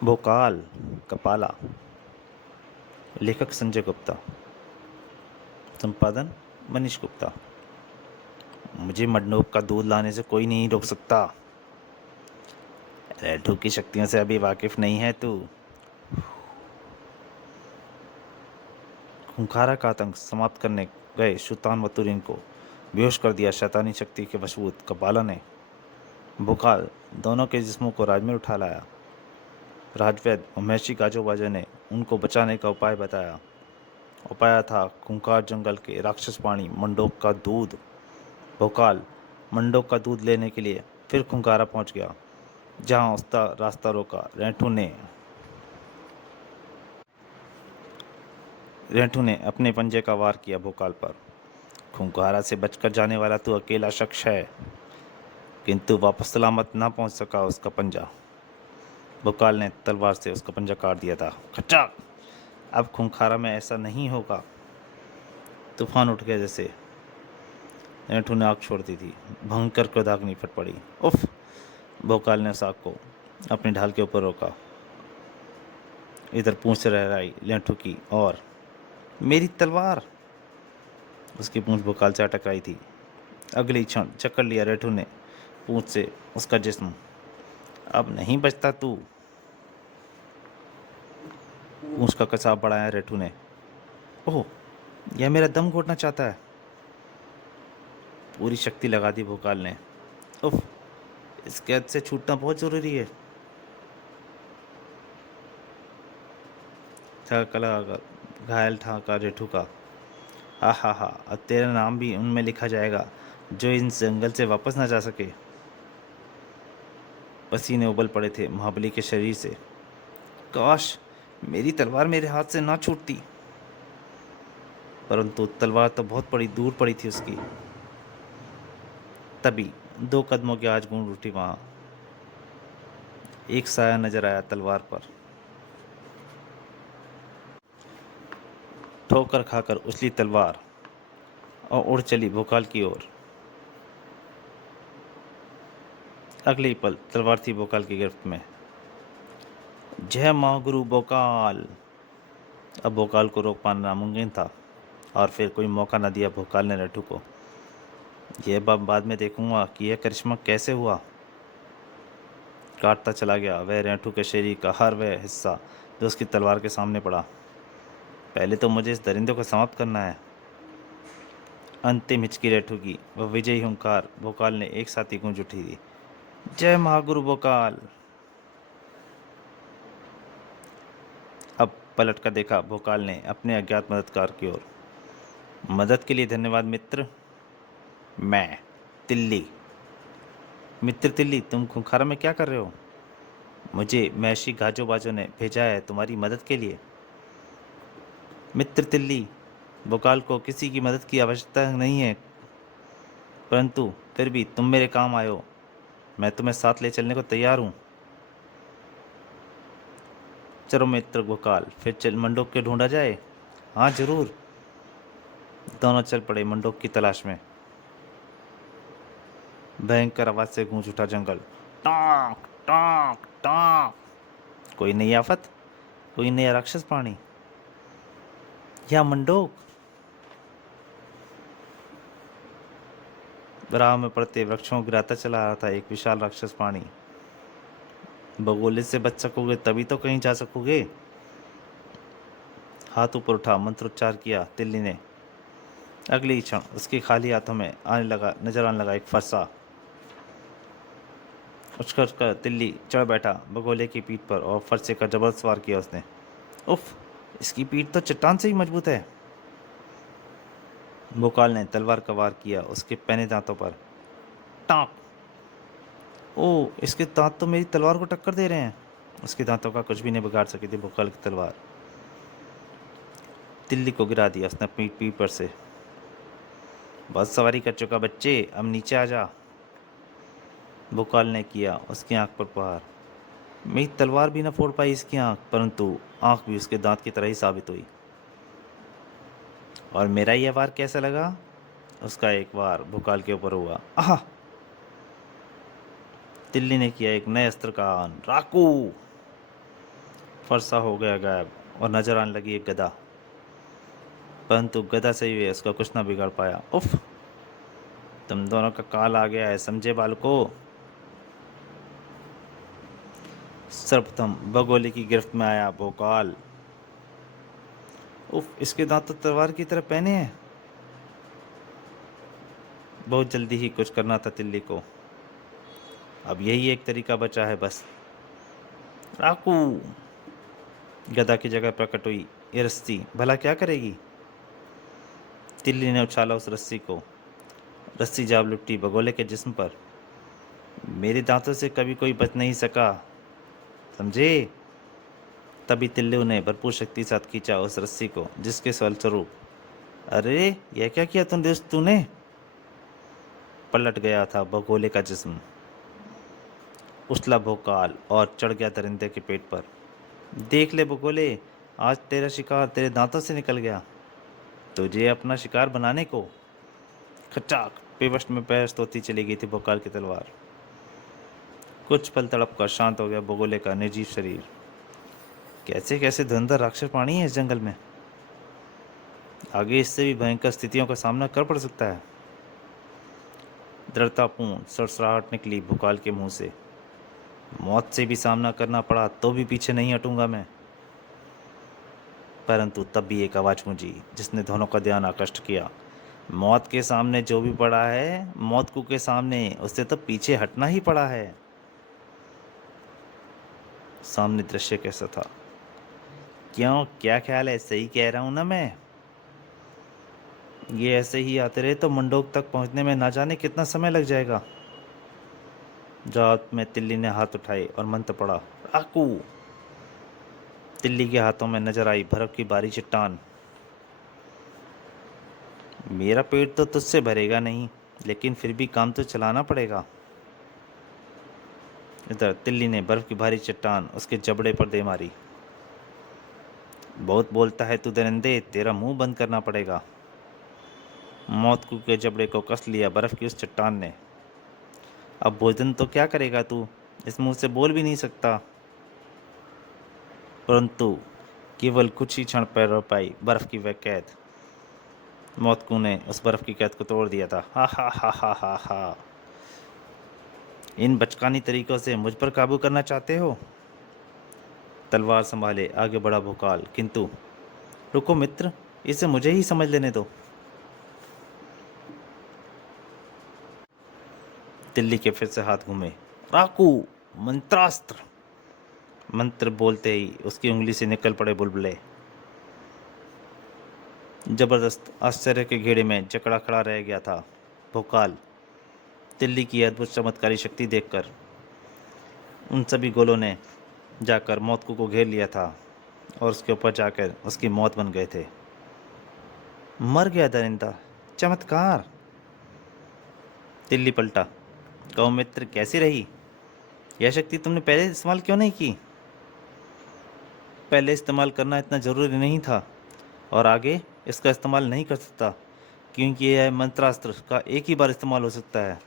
भोकाल कपाला। लेखक संजय गुप्ता। संपादन मनीष गुप्ता। मुझे मंडूक का दूध लाने से कोई नहीं रोक सकता। रेठू की शक्तियों से अभी वाकिफ नहीं है तू। खूंखारा का आतंक समाप्त करने गए सुल्तान वतुरीन को बेहोश कर दिया शैतानी शक्ति के वशभूत कपाला ने। भोकाल दोनों के जिस्मों को राजमहल उठा लाया। राजवैद्य और महर्षि गाजोबाजा ने उनको बचाने का उपाय बताया। उपाय था खूंखार जंगल के राक्षस प्राणी मंडोक का दूध। भोकाल मंडोक का दूध लेने के लिए फिर खूंखारा पहुंच गया, जहां उसका रास्ता रोका। रेठू ने अपने पंजे का वार किया भोकाल पर। खूंखारा से बचकर जाने वाला तू अकेला शख्स है, किंतु वापस सलामत ना पहुंच सका उसका पंजा। भोकाल ने तलवार से उसका पंजा काट दिया था। खच्चाक! अब खूंखारा में ऐसा नहीं होगा। तूफान उठ गया जैसे। रेठू ने आग छोड़ दी थी। भयंकर क्रोधाग्नि फट पड़ी। उफ! भोकाल ने उस आग को अपनी ढाल के ऊपर रोका। इधर पूंछ से लहराई लेठू की और मेरी तलवार! उसकी पूंछ भोकाल से अटक आई थी। अगली क्षण चक्कर लिया रेठू ने पूंछ से उसका जिस्म। अब नहीं बचता तू। पूंछ का कसाब बढ़ाया रेठू ने। ओह! यह मेरा दम घोटना चाहता है। पूरी शक्ति लगा दी भोकाल ने। उफ! इस कैद से छूटना बहुत जरूरी है। घायल ठाका रेठू का। हा हा हा! अब तेरा नाम भी उनमें लिखा जाएगा जो इस जंगल से वापस ना जा सके। पसीने उबल पड़े थे महाबली के शरीर से। काश मेरी तलवार मेरे हाथ से ना छूटती। परंतु तलवार तो बहुत पड़ी दूर पड़ी थी उसकी। तभी 2 कदमों की आवाज गूंज उठी वहां। एक साया नजर आया तलवार पर। ठोकर खाकर उछली तलवार और उड़ चली भोकाल की ओर। अगले ही पल तलवार थी भोकाल की गिरफ्त में। जय महागुरु भोकाल! अब भोकाल को रोक पाना नामुमकिन था, और फिर कोई मौका न दिया भोकाल ने रेठू को। यह बाद में देखूंगा कि यह करिश्मा कैसे हुआ। काटता चला गया वह रेठू के शरीर का हर वह हिस्सा जो उसकी तलवार के सामने पड़ा। पहले तो मुझे इस दरिंदे को समाप्त करना है। अंतिम हिचकी रेठू की वह विजयी हुंकार भोकाल ने एक साथ ही गूंज उठी थी। जय महागुरु भोकाल! अब पलट कर देखा भोकाल ने अपने अज्ञात मददगार की ओर। मदद के लिए धन्यवाद मित्र। मैं तिल्ली। मित्र तिल्ली, तुम खूंखारा में क्या कर रहे हो? मुझे महर्षि गाजो बाजो ने भेजा है तुम्हारी मदद के लिए। मित्र तिल्ली, भोकाल को किसी की मदद की आवश्यकता नहीं है, परंतु फिर भी तुम मेरे काम आयो। मैं तुम्हें साथ ले चलने को तैयार हूँ। चलो मित्र भोकाल, फिर चल मंडोक के ढूंढा जाए। हाँ जरूर। दोनों चल पड़े मंडोक की तलाश में। भयंकर आवाज से गूंज उठा जंगल। टाक टाक टाक! कोई नई आफत, कोई नया राक्षस प्राणी या मंडोक? राह में पड़ते वृक्षों को गिराता चला आ रहा था एक विशाल राक्षस प्राणी। बगोले से बच सकोगे तभी तो कहीं जा सकोगे। हाथ ऊपर उठा मंत्रोच्चार किया तिल्ली ने। अगले ही क्षण उसके खाली हाथों में नजर आने लगा एक फरसा। उछल कर तिल्ली चढ़ बैठा बगोले की पीठ पर और फरसे का जबरदस्त वार किया उसने। उफ! इसकी पीठ तो चट्टान से ही मजबूत है। भोकाल ने तलवार का वार किया उसके पैने दांतों पर। टाँक! ओ, इसके दांत तो मेरी तलवार को टक्कर दे रहे हैं। उसके दांतों का कुछ भी नहीं बिगाड़ सकी थी भोकाल की तलवार। तिल्ली को गिरा दिया उसने अपनी पीठ पर से। बहुत सवारी कर चुका बच्चे, अब नीचे आ जा। भोकाल ने किया उसकी आंख पर प्रहार। मेरी तलवार भी न फोड़ पाई इसकी आंख, परंतु आंख भी उसके दांत की तरह ही साबित हुई। और मेरा यह वार कैसा लगा? उसका एक वार भोकाल के ऊपर हुआ। आह! तिल्ली ने किया एक नए अस्त्र का आन। राकू! फरसा हो गया गायब और नजर आने लगी एक गदा, परंतु गदा से भी उसका कुछ ना बिगाड़ पाया। उफ, तुम दोनों का काल आ गया है, समझे बालको। सर्वप्रथम बगोले की गिरफ्त में आया भोकाल। उफ, इसके दांत तो तलवार की तरह पहने हैं। बहुत जल्दी ही कुछ करना था तिल्ली को, अब यही एक तरीका बचा है बस। राकू, गदा की जगह प्रकट हुई ये रस्सी, भला क्या करेगी। तिल्ली ने उछाला उस रस्सी को, रस्सी जा लुटी बगोले के जिस्म पर। मेरे दांतों से कभी कोई बच नहीं सका, समझे। तभी तिल्लू ने भरपूर शक्ति साथ खींचा उस रस्सी को, जिसके फलस्वरूप, अरे यह क्या किया तूने। पलट गया था बगोले का जिस्म, उछला भोकाल और चढ़ गया दरिंदे के पेट पर। देख ले बगोले, आज तेरा शिकार तेरे दांतों से निकल गया, तुझे अपना शिकार बनाने को। खचाक, बेवश में पैर तोड़ती चली गई थी भोकाल की तलवार। कुछ पल तड़प कर शांत हो गया बगोले का निर्जीव शरीर। कैसे कैसे धुरंधर राक्षस प्राणी है इस जंगल में, आगे इससे भी भयंकर स्थितियों का सामना कर पड़ सकता है। दृढ़तापूर्ण सरसराहट निकली भोकाल के मुंह से। मौत से भी सामना करना पड़ा तो भी पीछे नहीं हटूंगा मैं। परंतु तब भी एक आवाज गूंजी जिसने दोनों का ध्यान आकृष्ट किया। मौत के सामने जो भी पड़ा है, मौत को के सामने उससे तो पीछे हटना ही पड़ा है। सामने दृश्य कैसा था, क्यों, क्या ख्याल है, सही कह रहा हूं ना मैं। ये ऐसे ही आते रहे तो मंडोक तक पहुंचने में ना जाने कितना समय लग जाएगा। जात में तिल्ली ने हाथ उठाए और मंत्र पड़ा, राकू। तिल्ली के हाथों में नजर आई बर्फ की बारी चट्टान। मेरा पेट तो तुझसे भरेगा नहीं, लेकिन फिर भी काम तो चलाना पड़ेगा। इधर तिल्ली ने बर्फ की भारी चट्टान उसके जबड़े पर दे मारी। बहुत बोलता है तू दरिंदे, तेरा मुंह बंद करना पड़ेगा। मौतकू के जबड़े को कस लिया बर्फ की उस चट्टान ने। अब भोजन तो क्या करेगा तू, इस मुंह से बोल भी नहीं सकता। परंतु केवल कुछ ही क्षण पर रह पाई बर्फ की वह कैद। मौतकू ने उस बर्फ की कैद को तोड़ दिया था। हा हा हा हा हा हा। इन बचकानी तरीकों से मुझ पर काबू करना चाहते हो। तलवार संभाले आगे बढ़ा भोकाल, किंतु रुको मित्र, इसे मुझे ही समझ लेने दो। तिल्ली के फिर से हाथ घूमे। राकू, मंत्रास्त्र। मंत्र बोलते ही उसकी उंगली से निकल पड़े बुलबुले। जबरदस्त आश्चर्य के घेरे में जकड़ा खड़ा रह गया था भोकाल। तिल्ली की अद्भुत चमत्कारी शक्ति देखकर उन सभी गोलों ने जाकर मौतकू को घेर लिया था और उसके ऊपर जाकर उसकी मौत बन गए थे। मर गया दरिंदा, चमत्कार। तिल्ली पलटा, कहो मित्र, कैसी रही यह शक्ति, तुमने पहले इस्तेमाल क्यों नहीं की। पहले इस्तेमाल करना इतना ज़रूरी नहीं था और आगे इसका इस्तेमाल नहीं कर सकता, क्योंकि यह मंत्रास्त्र का एक ही बार इस्तेमाल हो सकता है।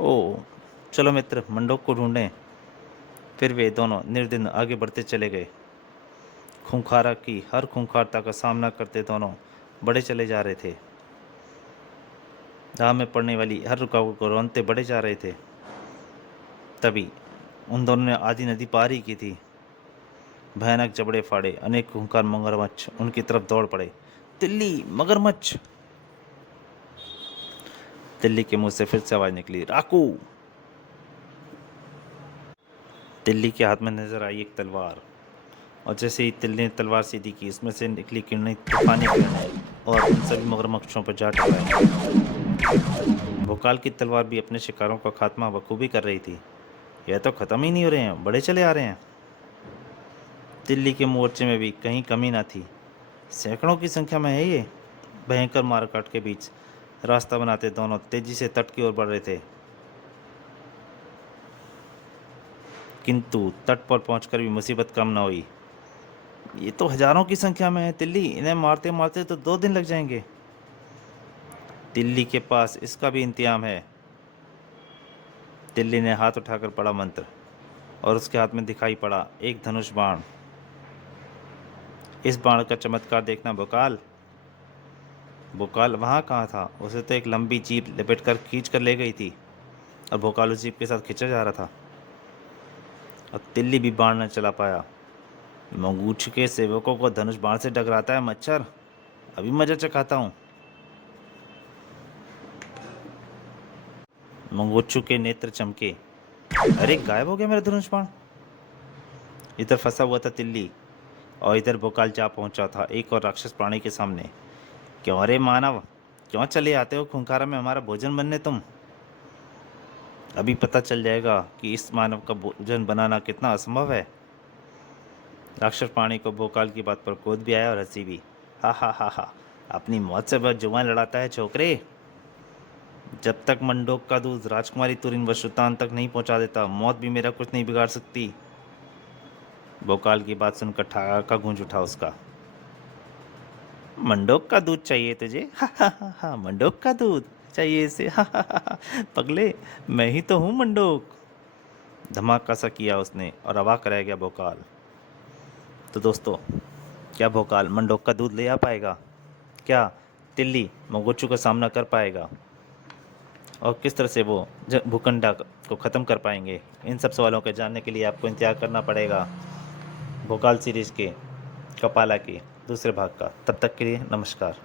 ओह, चलो मित्र, मंडोक को ढूंढें। फिर वे दोनों निर्दिन आगे बढ़ते चले गए। खूंखारा की हर खूंखारता का सामना करते दोनों बढ़े चले जा रहे थे। राह में पड़ने वाली हर रुकावट को रौंदते बढ़े जा रहे थे। तभी उन दोनों ने आधी नदी पार ही की थी। भयानक जबड़े फाड़े अनेक खूंखार मगरमच्छ उनकी तरफ दौड़ पड़े। तिल्ली, मगरमच्छ। तिल्ली के मुंह से फिर से आवाज निकली, राकू। तिल्ली के हाथ में नजर आई एक तलवार, और जैसे ही तिल्ली ने तलवार सीधी की, इसमें से निकली किरणें तूफानी किरणें और उन सभी मगरमच्छों पर जा टकराई। भोकाल की तलवार भी अपने शिकारों का खात्मा बखूबी कर रही थी। यह तो खत्म ही नहीं हो रहे हैं, बड़े चले आ रहे हैं। तिल्ली के मोर्चे में भी कहीं कमी ना थी। सैकड़ों की संख्या में है ये। भयंकर मारकाट के बीच रास्ता बनाते दोनों तेजी से तट की ओर बढ़ रहे थे। किंतु तट पर पहुंचकर भी मुसीबत कम न हुई। ये तो हजारों की संख्या में है तिल्ली, इन्हें मारते मारते तो 2 दिन लग जाएंगे। तिल्ली के पास इसका भी इंतजाम है। तिल्ली ने हाथ उठाकर पढ़ा मंत्र, और उसके हाथ में दिखाई पड़ा एक धनुष बाण। इस बाण का चमत्कार देखना भोकाल। भोकाल वहाँ कहाँ था? उसे तो एक लंबी जीप लपेट कर खींच कर ले गई थी और भोकाल उस जीप के साथ खींचा जा रहा था और तिल्ली भी बाण न चला पाया। मंगूछ के सेवकों को धनुष बाण से डगराता है मच्छर, अभी मजा चखाता हूँ। मंगोचू के नेत्र चमके। अरे गायब हो गया मेरा धनुष बाण। इधर फंसा हुआ था तिल्ली और इधर भोकाल जा पहुंचा था एक और राक्षस प्राणी के सामने। क्यों रे मानव, क्यों चले आते हो खूंखारा में हमारा भोजन बनने तुम? अभी पता चल जाएगा कि इस मानव का भोजन बनाना कितना असंभव है। राक्षस प्राणी को भोकाल की बात पर क्रोध भी आया और हंसी भी। हा हा हा हा, अपनी मौत से बहुत जुबान लड़ाता है छोकरे। जब तक मंडोक का दूध राजकुमारी तुरिन व सुल्तान तक नहीं पहुंचा देता, मौत भी मेरा कुछ नहीं बिगाड़ सकती। भोकाल की बात सुनकर ठहाका गूंज उठा उसका। मंडोक का दूध चाहिए तुझे? हा हा हा हा, मंडोक का दूध चाहिए इसे? हा हा हा हा, पगले, मैं ही तो हूँ मंडोक। धमाका सा किया उसने और अवाक रह गया भोकाल। तो दोस्तों, क्या भोकाल मंडोक का दूध ले आ पाएगा? क्या तिल्ली मंगोचू का सामना कर पाएगा? और किस तरह से वो भूखंडा को ख़त्म कर पाएंगे? इन सब सवालों के जानने के लिए आपको इंतजार करना पड़ेगा भोकाल सीरीज़ के कपाला के दूसरे भाग का। तब तक के लिए नमस्कार।